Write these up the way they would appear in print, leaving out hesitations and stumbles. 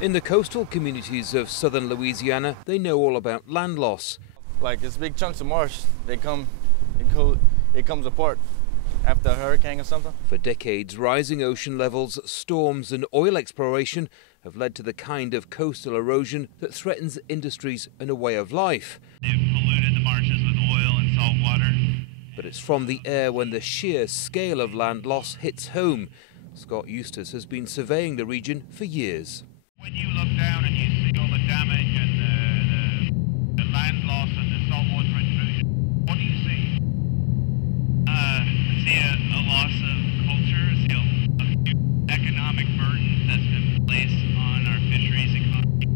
In the coastal communities of southern Louisiana, they know all about land loss. Like it's big chunks of marsh, it comes apart after a hurricane or something. For decades, rising ocean levels, storms and oil exploration have led to the kind of coastal erosion that threatens industries and a way of life. They've polluted the marshes with oil and salt water. But it's from the air when the sheer scale of land loss hits home. Scott Eustace has been surveying the region for years. When you look down and you see all the damage and the land loss and the saltwater intrusion, what do you see? I see a loss of culture, I see a economic burden that's been placed on our fisheries economy.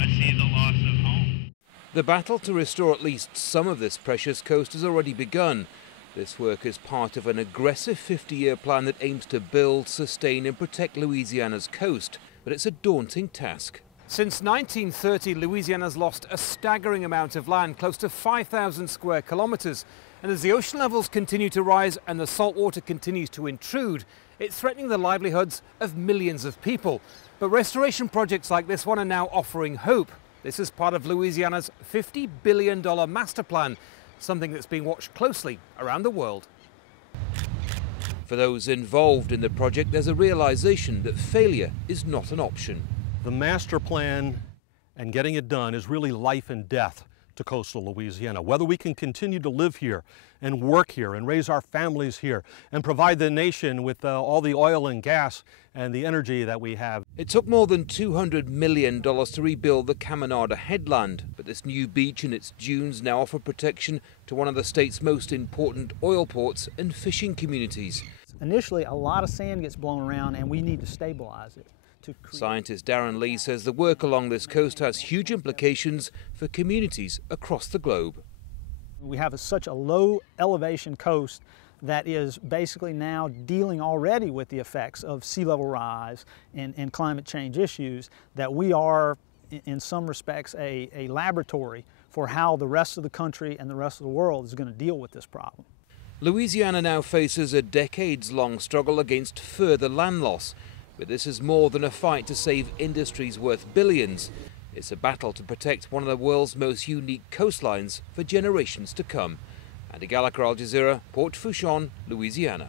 I see the loss of home. The battle to restore at least some of this precious coast has already begun. This work is part of an aggressive 50-year plan that aims to build, sustain and protect Louisiana's coast. But it's a daunting task. Since 1930, Louisiana's lost a staggering amount of land, close to 5,000 square kilometres. And as the ocean levels continue to rise and the salt water continues to intrude, it's threatening the livelihoods of millions of people. But restoration projects like this one are now offering hope. This is part of Louisiana's $50 billion master plan, something that's being watched closely around the world. For those involved in the project, there's a realization that failure is not an option. The master plan and getting it done is really life and death to coastal Louisiana. Whether we can continue to live here and work here and raise our families here and provide the nation with all the oil and gas and the energy that we have. It took more than $200 million to rebuild the Caminada headland, but this new beach and its dunes now offer protection to one of the state's most important oil ports and fishing communities. Initially, a lot of sand gets blown around and we need to stabilize it. Scientist Darren Lee says the work along this coast has huge implications for communities across the globe. We have such a low elevation coast that is basically now dealing already with the effects of sea level rise and climate change issues, that we are in some respects a laboratory for how the rest of the country and the rest of the world is going to deal with this problem. Louisiana now faces a decades-long struggle against further land loss. But this is more than a fight to save industries worth billions. It's a battle to protect one of the world's most unique coastlines for generations to come. Andy Gallagher, Al Jazeera, Port Fourchon, Louisiana.